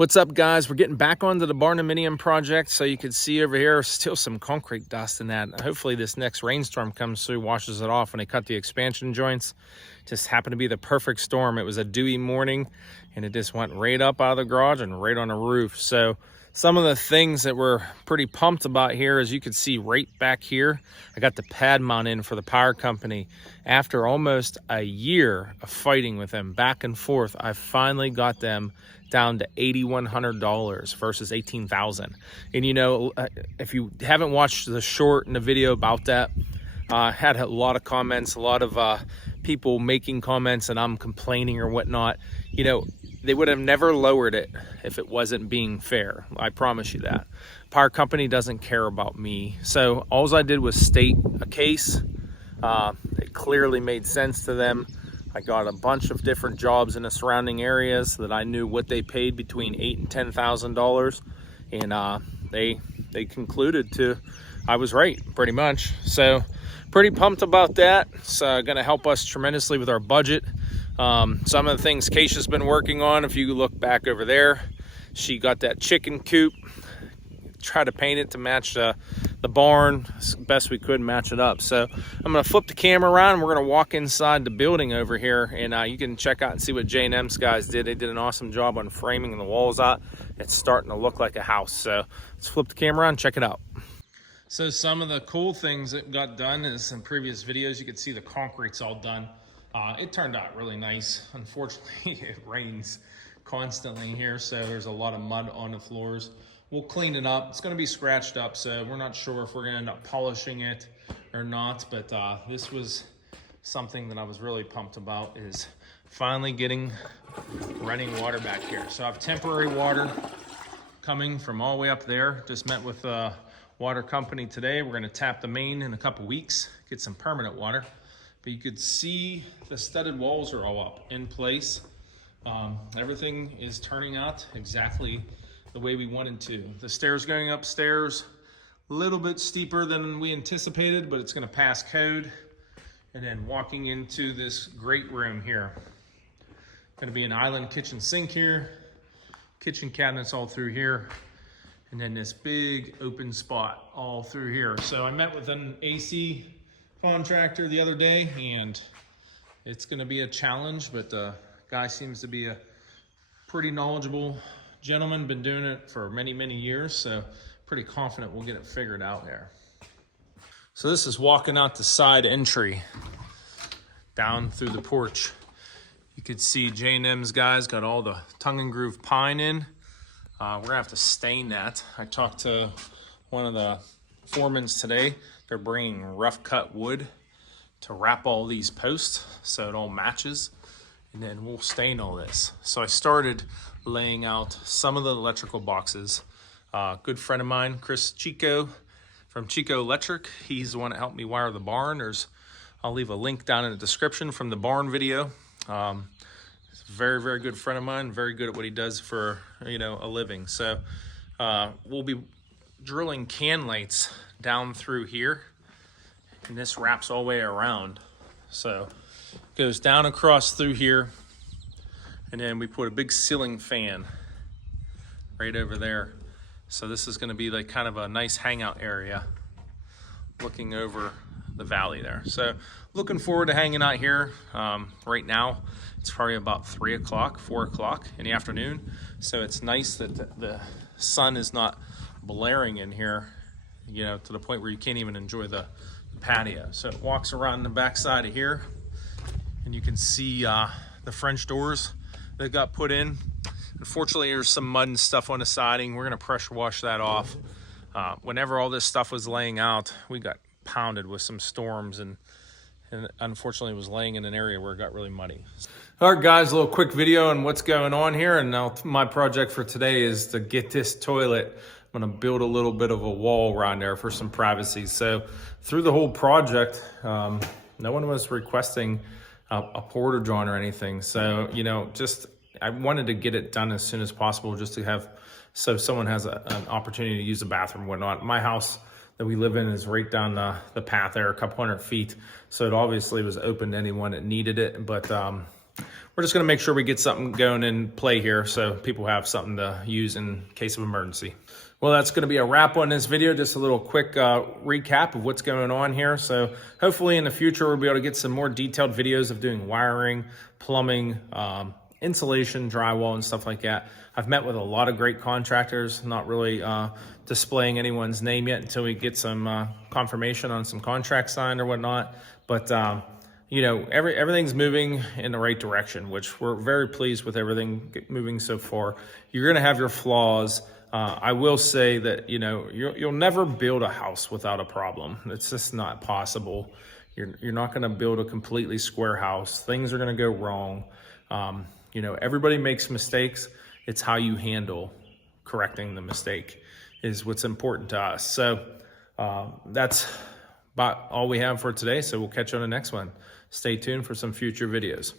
What's up, guys? We're getting back onto the barnuminium project. So you can see over here still some concrete dust in that. Hopefully this next rainstorm comes through, washes it off when they cut the expansion joints. Just happened to be the perfect storm. It was a dewy morning and it just went right up out of the garage and right on the roof. So some of the things that we're pretty pumped about here, as you can see right back here, I got the pad mount in for the power company. After almost a year of fighting with them back and forth, I finally got them down to $8,100 versus $18,000. And you know, if you haven't watched the short and the video about that, I had a lot of comments, a lot of people making comments, and I'm complaining or whatnot. You know, they would have never lowered it if it wasn't being fair. I promise you that. Power company doesn't care about me. So all I did was state a case. It clearly made sense to them. I got a bunch of different jobs in the surrounding areas that I knew what they paid between $8,000 and $10,000, and they concluded to I was right pretty much. So pretty pumped about that. It's going to help us tremendously with our budget. Some of the things Keisha's been working on, if you look back over there, she got that chicken coop, try to paint it to match the barn as best we could, match it up. So I'm going to flip the camera around and we're going to walk inside the building over here, and you can check out and see what J&M's guys did. They did an awesome job on framing the walls out. It's starting to look like a house. So let's flip the camera around and check it out. So some of the cool things that got done is in previous videos, you could see the concrete's all done. It turned out really nice. Unfortunately, it rains constantly here, so there's a lot of mud on the floors. We'll clean it up. It's going to be scratched up, so we're not sure if we're going to end up polishing it or not, but this was something that I was really pumped about, is finally getting running water back here. So I have temporary water coming from all the way up there. Just met with water company today. We're going to tap the main in a couple weeks, get some permanent water. But you could see the studded walls are all up in place. Everything is turning out exactly the way we wanted to. The stairs going upstairs, a little bit steeper than we anticipated, but it's going to pass code. And then walking into this great room here. Going to be an island kitchen sink here, kitchen cabinets all through here, and then this big open spot all through here. So I met with an AC contractor the other day, and it's going to be a challenge, but the guy seems to be a pretty knowledgeable gentleman, been doing it for many years, so pretty confident we'll get it figured out there. So this is walking out the side entry down through the porch. You could see J&M's guys got all the tongue and groove pine in. We're gonna have to stain that. I talked to one of the foremans today. They're bringing rough cut wood to wrap all these posts so it all matches, and then we'll stain all this. So I started laying out some of the electrical boxes. Good friend of mine, Chris Chico from Chico Electric, he's the one that helped me wire the barn. I'll leave a link down in the description from the barn video. He's a very good friend of mine, very good at what he does for, you know, a living. So we'll be drilling can lights down through here, and this wraps all the way around. So it goes down across through here, and then we put a big ceiling fan right over there. So this is going to be like kind of a nice hangout area looking over the valley there. So looking forward to hanging out here. Right now it's probably about 3 o'clock, 4 o'clock in the afternoon. So it's nice that the sun is not blaring in here, you know, to the point where you can't even enjoy the patio. So it walks around the back side of here, and you can see the French doors that got put in. Unfortunately, there's some mud and stuff on the siding. We're going to pressure wash that off. Whenever all this stuff was laying out, we got pounded with some storms, and unfortunately it was laying in an area where it got really muddy. All right, guys, a little quick video on what's going on here. And now my project for today is to get this toilet. I'm going to build a little bit of a wall around there for some privacy. So through the whole project, no one was requesting a porta john or anything. So, you know, just I wanted to get it done as soon as possible, just to have, so someone has an opportunity to use the bathroom and whatnot. My house that we live in is right down the path there, a couple hundred feet. So it obviously was open to anyone that needed it. But we're we're just gonna make sure we get something going in play here so people have something to use in case of emergency. Well, that's going to be a wrap on this video. Just a little quick recap of what's going on here. So hopefully in the future, we'll be able to get some more detailed videos of doing wiring, plumbing, insulation, drywall, and stuff like that. I've met with a lot of great contractors, not really displaying anyone's name yet until we get some confirmation on some contracts signed or whatnot. But you know, everything's moving in the right direction, which we're very pleased with everything moving so far. You're going to have your flaws. I will say that, you know, you'll never build a house without a problem. It's just not possible. You're not going to build a completely square house. Things are going to go wrong. You know, everybody makes mistakes. It's how you handle correcting the mistake is what's important to us. So that's about all we have for today. So we'll catch you on the next one. Stay tuned for some future videos.